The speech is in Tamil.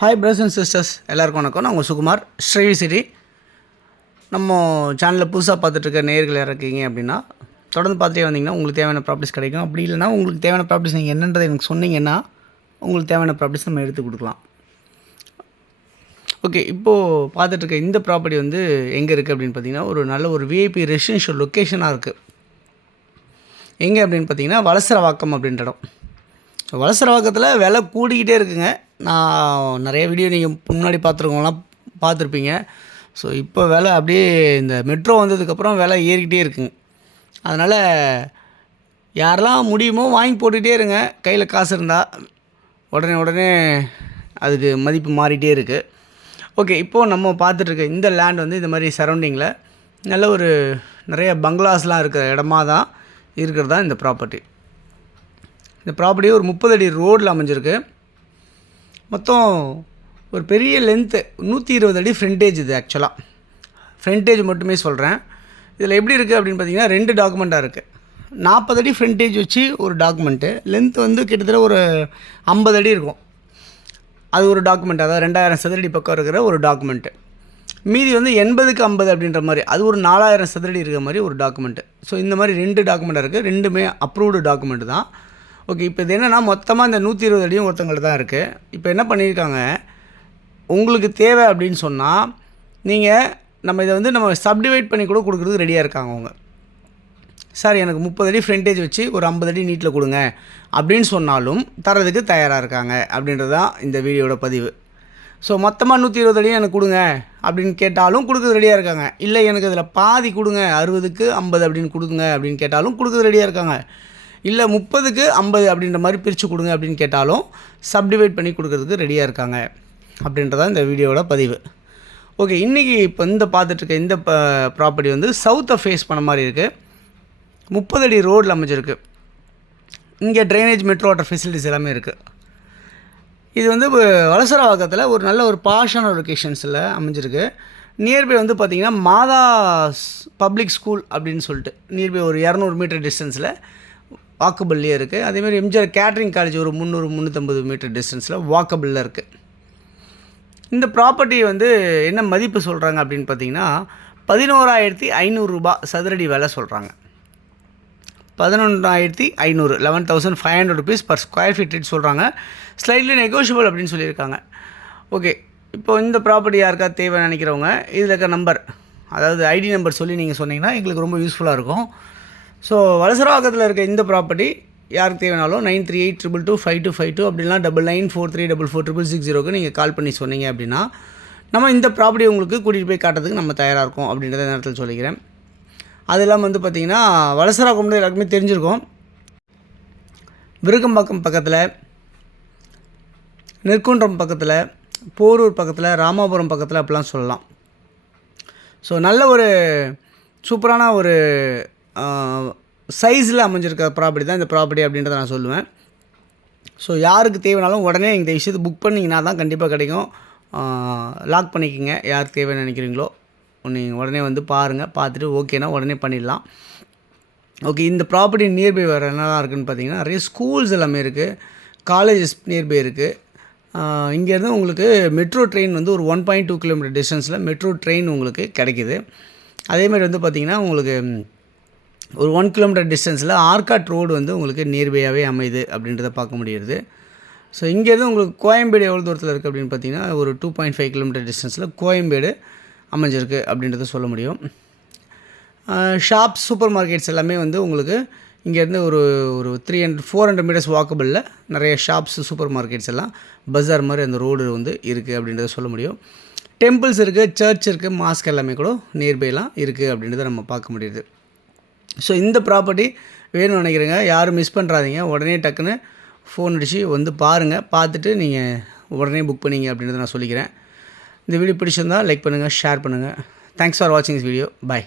ஹாய் பிரதர்ஸ் அண்ட் சிஸ்டர்ஸ், எல்லாருக்கும் வணக்கம். நான் உங்கள் சுகுமார், ஸ்ரீவி சிட்டி. நம்ம சேனலில் புதுசாக பார்த்துட்ருக்க நேயர்கள் யாராக இருக்கீங்க அப்படின்னா தொடர்ந்து பார்த்துட்டே வந்தீங்கன்னா உங்களுக்கு தேவையான ப்ராப்பர்ட்டிஸ் கிடைக்கும். அப்படி இல்லைனா உங்களுக்கு தேவையான ப்ராப்பர்ட்டிஸ் நீங்கள் என்னன்றதை எனக்கு சொன்னீங்கன்னா உங்களுக்கு தேவையான ப்ராப்பர்ட்டிஸ் நம்ம எடுத்து கொடுக்கலாம். ஓகே, இப்போது பார்த்துட்ருக்க இந்த ப்ராப்பர்ட்டி வந்து எங்கே இருக்குது அப்படின்னு பார்த்தீங்கன்னா ஒரு நல்ல ஒரு விஐபி ரெசிடென்ஷியல் லொக்கேஷனாக இருக்குது. எங்கே அப்படின்னு பார்த்தீங்கன்னா வலசரவாக்கம் அப்படின்ற இடம். வலசரவாக்கத்தில் விலை கூடிக்கிட்டே இருக்குங்க. நான் நிறைய வீடியோ நீங்கள் முன்னாடி பார்த்துருப்பீங்க. ஸோ இப்போ விலை அப்படியே இந்த மெட்ரோ வந்ததுக்கப்புறம் விலை ஏறிக்கிட்டே இருக்குங்க. அதனால் யாரெல்லாம் முடியுமோ வாங்கி போட்டுகிட்டே இருங்க. கையில் காசு இருந்தால் உடனே அதுக்கு மதிப்பு மாறிட்டே இருக்குது. ஓகே, இப்போது நம்ம பார்த்துட்ருக்க இந்த லேண்ட் வந்து இந்த மாதிரி சரௌண்டிங்கில் நல்ல ஒரு நிறைய பங்களாஸ்லாம் இருக்கிற இடமா தான் இருக்கிறது தான் இந்த ப்ராப்பர்ட்டி. இந்த ப்ராப்பர்ட்டி ஒரு 30 அடி ரோடில் அமைஞ்சிருக்கு. மொத்தம் ஒரு பெரிய லென்த்து 120 அடி ஃப்ரண்டேஜ். இது ஆக்சுவலாக ஃப்ரண்டேஜ் மட்டுமே சொல்கிறேன். இதில் எப்படி இருக்குது அப்படின்னு பார்த்தீங்கன்னா 2 டாக்குமெண்ட்டாக இருக்குது. 40 அடி ஃப்ரண்டேஜ் வச்சு ஒரு டாக்குமெண்ட்டு, லென்த் வந்து கிட்டத்தட்ட ஒரு 50 அடி இருக்கும். அது ஒரு டாக்குமெண்ட், அதாவது 2000 சதுரடி பக்கம் இருக்கிற ஒரு டாக்குமெண்ட்டு. மீதி வந்து 80க்கு 50 அப்படின்ற மாதிரி அது ஒரு 4000 சதுரடி இருக்கிற மாதிரி ஒரு டாக்குமெண்ட்டு. ஸோ இந்த மாதிரி 2 டாக்குமெண்ட்டாக இருக்குது. ரெண்டுமே அப்ரூவ்டு டாக்குமெண்ட்டு தான். ஓகே, இப்போ இது என்னென்னா மொத்தமாக இந்த 120 அடியும் ஒருத்தங்களுக்கு தான் இருக்குது. இப்போ என்ன பண்ணியிருக்காங்க, உங்களுக்கு தேவை அப்படின்னு சொன்னால் நம்ம இதை வந்து நம்ம சப்டிவைட் பண்ணி கூட கொடுக்குறதுக்கு ரெடியாக இருக்காங்க அவங்க. சார் எனக்கு 30 அடி ஃப்ரண்டேஜ் வச்சு ஒரு 50 அடி நீட்டில் கொடுங்க அப்படின்னு சொன்னாலும் தரதுக்கு தயாராக இருக்காங்க அப்படின்றது தான் இந்த வீடியோட பதிவு. ஸோ மொத்தமாக 120 அடியும் எனக்கு கொடுங்க அப்படின்னு கேட்டாலும் கொடுக்குறது ரெடியாக இருக்காங்க. இல்லை எனக்கு அதில் பாதி கொடுங்க, 60க்கு 50 அப்படின்னு கொடுங்க அப்படின்னு கேட்டாலும் கொடுக்குறது ரெடியாக இருக்காங்க. இல்லை 30க்கு 50 அப்படின்ற மாதிரி பிரித்து கொடுங்க அப்படின்னு கேட்டாலும் சப்டிவைட் பண்ணி கொடுக்குறதுக்கு ரெடியாக இருக்காங்க அப்படின்றதான் இந்த வீடியோட பதிவு. ஓகே, இன்றைக்கி இப்போ இந்த பார்த்துட்ருக்க இந்த ப்ராப்பர்ட்டி வந்து சவுத்தை ஃபேஸ் பண்ண மாதிரி இருக்குது. 30 அடி ரோடில் அமைஞ்சிருக்கு. இங்கே ட்ரைனேஜ், மெட்ரோ வாட்டர் ஃபெசிலிட்டிஸ் எல்லாமே இருக்குது. இது வந்து வலசரவாக்கத்தில் ஒரு நல்ல ஒரு பாஷான லொக்கேஷன்ஸில் அமைஞ்சிருக்கு. நியர்பை வந்து பார்த்திங்கன்னா மாதா பப்ளிக் ஸ்கூல் அப்படின்னு சொல்லிட்டு நியர்பை ஒரு 200 மீட்டர் டிஸ்டன்ஸில் வாக்கபிள்லேயே இருக்குது. அதேமாதிரி எம்ஜிஆர் கேட்ரிங் காலேஜ் ஒரு 300-350 மீட்டர் டிஸ்டன்ஸில் வாக்கபிளில் இருக்குது. இந்த ப்ராப்பர்ட்டி வந்து என்ன மதிப்பு சொல்கிறாங்க அப்படின்னு பார்த்தீங்கன்னா 11,500 ரூபா சதுரடி விலை சொல்கிறாங்க. 11,500 11,500 rupees per square feet rate சொல்கிறாங்க. ஸ்லைட்லி நெகோஷியபிள் அப்படின்னு சொல்லியிருக்காங்க. ஓகே, இப்போ இந்த ப்ராப்பர்ட்டி யாருக்கா தேவை நினைக்கிறவங்க இதில் இருக்க நம்பர், அதாவது ஐடி நம்பர் சொல்லி நீங்கள் சொன்னீங்கன்னா எங்களுக்கு ரொம்ப யூஸ்ஃபுல்லாக இருக்கும். ஸோ வலசரவாக்கத்தில் இருக்க இந்த ப்ராப்பர்ட்டி யாருக்கு தேவைனாலும் 9382225252 அப்படின்னா 9943444660 நீங்கள் கால் பண்ணி சொன்னீங்க அப்படின்னா நம்ம இந்த ப்ராப்பர்ட்டி உங்களுக்கு கூட்டிகிட்டு போய் காட்டுறதுக்கு நம்ம தயாராக இருக்கோம் அப்படின்றத நேரத்தில் சொல்லிக்கிறேன். அது இல்லாமல் வந்து பார்த்திங்கன்னா வலசரவாக்கம் எல்லாருக்குமே தெரிஞ்சிருக்கும். விருகம்பாக்கம் பக்கத்தில், நெற்குன்றம் பக்கத்தில், போரூர் பக்கத்தில், ராமாபுரம் பக்கத்தில் அப்படிலாம் சொல்லலாம். ஸோ நல்ல ஒரு சூப்பரான ஒரு சைஸில் அமைஞ்சிருக்க ப்ராப்பர்ட்டி தான் இந்த ப்ராப்பர்ட்டி அப்படின்றத நான் சொல்லுவேன். ஸோ யாருக்கு தேவைனாலும் உடனே இந்த விஷயத்தை புக் பண்ணிங்கன்னா தான் கண்டிப்பாக கிடைக்கும். லாக் பண்ணிக்கோங்க. யாருக்கு தேவைன்னு நினைக்கிறீங்களோ நீங்கள் உடனே வந்து பாருங்கள். பார்த்துட்டு ஓகேனா உடனே பண்ணிடலாம். ஓகே, இந்த ப்ராப்பர்ட்டி நியர்பை வேறு என்னெல்லாம் இருக்குதுன்னு பார்த்தீங்கன்னா நிறைய ஸ்கூல்ஸ் எல்லாமே இருக்குது, காலேஜஸ் நியர்பை இருக்குது. இங்கேருந்து உங்களுக்கு மெட்ரோ ட்ரெயின் வந்து ஒரு 1.2 கிலோமீட்டர் டிஸ்டன்ஸில் மெட்ரோ ட்ரெயின் உங்களுக்கு கிடைக்கிது. அதேமாதிரி வந்து பார்த்திங்கன்னா உங்களுக்கு ஒரு 1 கிலோமீட்டர் டிஸ்டன்ஸில் ஆர்காட் ரோடு வந்து உங்களுக்கு நியர்பையாகவே அமையுது அப்படின்றத பார்க்க முடியுது. ஸோ இங்கேருந்து உங்களுக்கு கோயம்பேடு எவ்வளோ தூரத்தில் இருக்குது அப்படின்னு பார்த்தீங்கன்னா ஒரு 2.5 கிலோமீட்டர் டிஸ்டன்ஸில் கோயம்பேடு அமைஞ்சிருக்கு அப்படின்றத சொல்ல முடியும். ஷாப்ஸ், சூப்பர் மார்க்கெட்ஸ் எல்லாமே வந்து உங்களுக்கு இங்கேருந்து ஒரு 400 மீட்டர்ஸ் வாக்கபிளில் நிறைய ஷாப்ஸ், சூப்பர் மார்க்கெட்ஸ் எல்லாம் பஸார் மாதிரி அந்த ரோடு வந்து இருக்குது அப்படின்றத சொல்ல முடியும். டெம்பிள்ஸ் இருக்குது, சர்ச் இருக்குது, மாஸ்க் எல்லாமே கூட நியர்பைலாம் இருக்குது அப்படின்றத நம்ம பார்க்க முடியுது. ஸோ இந்த ப்ராப்பர்ட்டி வேணும்னு நினைக்கிறேங்க, யாரும் மிஸ் பண்ணுறாதீங்க. உடனே டக்குன்னு ஃபோன் அடித்து வந்து பாருங்கள். பார்த்துட்டு நீங்கள் உடனே புக் பண்ணிங்க அப்படின்றத நான் சொல்லிக்கிறேன். இந்த வீடியோ பிடிச்சிருந்தால் லைக் பண்ணுங்கள், ஷேர் பண்ணுங்கள். தேங்க்ஸ் ஃபார் வாட்சிங் திஸ் வீடியோ. பை.